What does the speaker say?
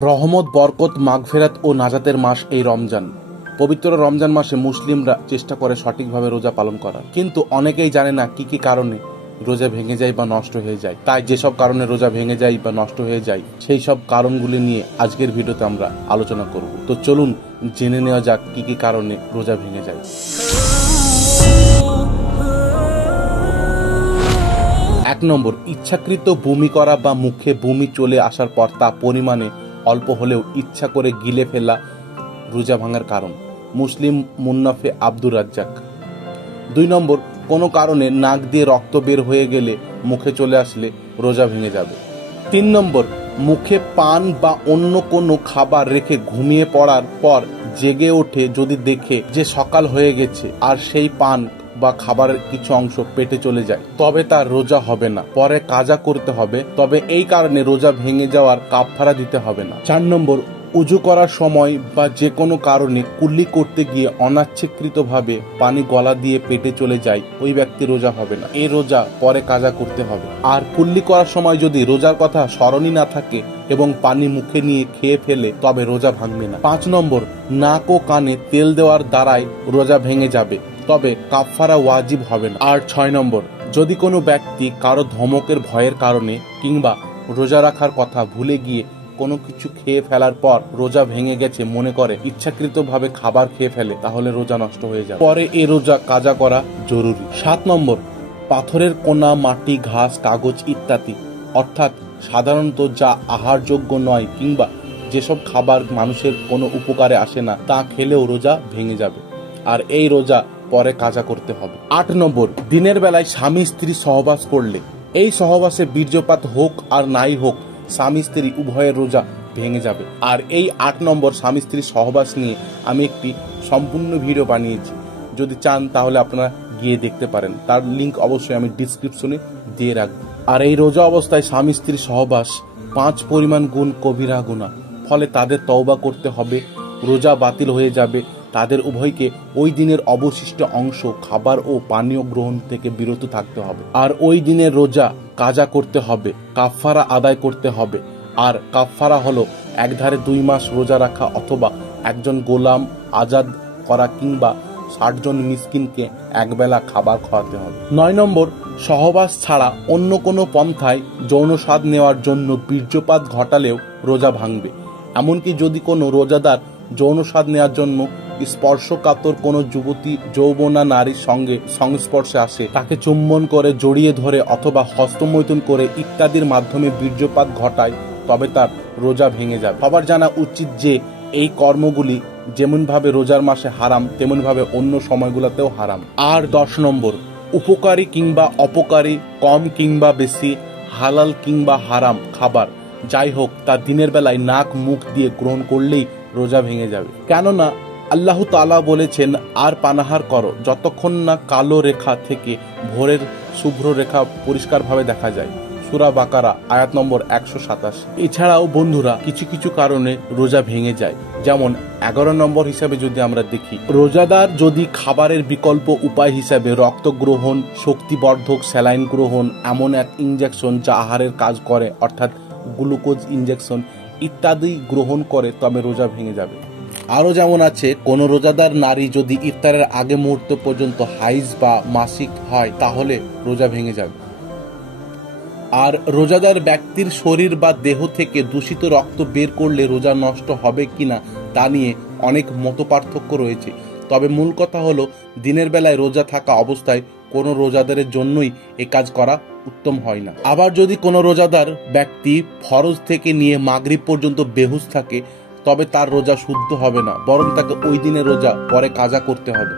রহমত, বরকত, মাগফিরাত ও নাজাতের মাস এই রমজান। পবিত্র রমজান মাসে মুসলিমরা চেষ্টা করে সঠিকভাবে রোজা পালন করার, কিন্তু অনেকেই জানে না কি কি কারণে রোজা ভেঙে যায় বা নষ্ট হয়ে যায়। তাই যেসব কারণে রোজা ভেঙে যায় বা নষ্ট হয়ে যায় সেই সব কারণগুলি নিয়ে আজকের ভিডিওতে আমরা আলোচনা করব। তো চলুন জেনে নেওয়া যাক কি কি কারণে রোজা ভেঙে যায়। 1 নম্বর, ইচ্ছাকৃত বমি করা বা মুখে বমি চলে আসার পর তা পরিমাণে অল্প হলেও ইচ্ছা করে গিলে ফেলা রোজা ভাঙার কারণ। মুসলিম মুন্নাফে আব্দুর রাজ্জাক। 2 নম্বর, কোনো কারণে নাক দিয়ে রক্ত বের হয়ে গেলে মুখে চলে আসলে রোজা ভেঙে যাবে। 3 নম্বর, মুখে পান বা অন্য কোনো খাবার রেখে ঘুমিয়ে পড়ার পর জেগে ওঠে যদি দেখে যে সকাল হয়ে গেছে আর সেই পান বা খাবারের কিছু অংশ পেটে চলে যায়, তবে তার রোজা হবে না, পরে কাজা করতে হবে। তবে এই কারণে রোজা ভেঙে যাওয়ার কাফারা দিতে হবে না। 4 নম্বর, উজু করার সময় বা যে কোনো কারণে কুল্লি করতে গিয়ে অনাচ্ছাকৃতভাবে পানি গলা দিয়ে পেটে চলে যায়, ওই ব্যক্তি রোজা হবে না, এই রোজা পরে কাজা করতে হবে। আর কুল্লি করার সময় যদি রোজার কথা স্মরণই না থাকে এবং পানি মুখে নিয়ে খেয়ে ফেলে, তবে রোজা ভাঙবে না। 5 নম্বর, নাক ও কানে তেল দেওয়ার দ্বারাই রোজা ভেঙে যাবে, তবে কাফারা ওয়াজিব হবে না। আর 6 নম্বর, যদি কোনো ব্যক্তি কারো ধমকের ভয়ের কারণে কিংবা রোজা রাখার কথা ভুলে গিয়ে কোনো কিছু খেয়ে ফেলার পর রোজা ভেঙে গেছে মনে করে ইচ্ছাকৃতভাবে খাবার খেয়ে ফেলে, তাহলে রোজা নষ্ট হয়ে যায়, পরে এ রোজা কাজা করা জরুরি। 7 নম্বর, পাথরের কোনা, মাটি, ঘাস, কাগজ ইত্যাদি, অর্থাৎ সাধারণত যা আহারযোগ্য নয় কিংবা যেসব খাবার মানুষের কোনো উপকারে আসে না, তা খেলেও রোজা ভেঙে যাবে, আর এই রোজা পরে কাজা করতে হবে। 8 নম্বর, দিনের বেলায় স্বামী স্ত্রী সহবাস করলে এই সহবাসে বীর্যপাত হোক আর নাই হোক, স্বামী স্ত্রী উভয়ের রোজা ভেঙে যাবে। আর এই 8 নম্বর স্বামী স্ত্রী সহবাস নিয়ে আমি একটি সম্পূর্ণ ভিডিও বানিয়েছি, যদি চান তাহলে আপনারা গিয়ে দেখতে পারেন, তার লিঙ্ক অবশ্যই আমি ডিসক্রিপশনে দিয়ে রাখবো। আর এই রোজা অবস্থায় স্বামী স্ত্রী সহবাস 5 পরিমাণ গুণ কবিরা গুনাহ, ফলে তাদের তওবা করতে হবে, রোজা বাতিল হয়ে যাবে। তাদের উভয়কে ওই দিনের অবশিষ্ট অংশ খাবার ও পানীয় গ্রহণ থেকে বিরত থাকতে হবে। আর ওই দিনের রোজা কাজা করতে হবে, কাফারা আদায় করতে হবে। আর কাফারা হলো একধারে 2 মাস রোজা রাখা অথবা একজন গোলাম আজাদ করা কিংবা 60 জন মিসকিনকে একবেলা খাবার খাওয়াতে হবে। 9 নম্বর, সহবাস ছাড়া অন্য কোনো পন্থায় যৌন স্বাদ নেওয়ার জন্য বীর্যপাত ঘটালেও রোজা ভাঙবে। এমনকি যদি কোনো রোজাদার যৌন স্বাদ নেওয়ার জন্য স্পর্শকাতর কোনো যুবতী যৌবনা নারীর সঙ্গে সংস্পর্শে আসে, তাকে চুম্বন করে, জড়িয়ে ধরে অথবা হস্তমৈথুন করে ইত্যাদির মাধ্যমে বীর্যপাত ঘটায়, তবে তার রোজা ভেঙে যাবে। সবার জানা উচিত যে এই কর্মগুলি যেমনভাবে রোজার মাসে হারাম, তেমনভাবে অন্য সময়গুলোতেও হারাম। আর 10 নম্বর, উপকারী কিংবা অপকারী, কম কিংবা বেশি, হালাল কিংবা হারাম খাবার যাই হোক, তা দিনের বেলায় নাক মুখ দিয়ে গ্রহণ করলেই রোজা ভেঙে যাবে। কেননা আল্লাহ তাআলা বলেছেন, আর পানাহার করো যতক্ষণ না কালো রেখা থেকে ভোরের শুভ্র রেখা পরিষ্কারভাবে দেখা যায়। সূরা বাকারা আয়াত নম্বর 127। এছাড়াও বন্ধুরা কিছু কিছু কারণে রোজা ভেঙে যায়, যেমন 11 নম্বর হিসাবে যদি আমরা দেখি, রোজাদার যদি খাবারের বিকল্প উপায় হিসাবে রক্ত গ্রহণ, শক্তিবর্ধক স্যালাইন গ্রহণ, এমন এক ইনজেকশন যা আহারের কাজ করে অর্থাৎ গ্লুকোজ ইনজেকশন ইত্যাদি গ্রহণ করে, তবে রোজা ভেঙে যাবে। আরও যেমন আছে, কোন রোজাদার নারী যদি ইফতারের আগে মুহূর্ত পর্যন্ত হাইজ বা মাসিক হয়, তাহলে রোজা ভেঙে যাবে। আর রোজাদার ব্যক্তির শরীর বা দেহ থেকে দূষিত রক্ত বের করলে রোজা নষ্ট হবে কিনা তা নিয়ে অনেক মতপার্থক্য রয়েছে। তবে মূল কথা হলো, দিনের বেলায় রোজা থাকা অবস্থায় কোনো রোজাদারের জন্যই এ কাজ করা উত্তম হয় না। আবার যদি কোনো রোজাদার ব্যক্তি ফরজ থেকে নিয়ে মাগরিব পর্যন্ত বেহুশ থাকে, তবে তার রোজা শুদ্ধ হবে না, বরং তাকে ওই দিনের রোজা পরে কাজা করতে হবে।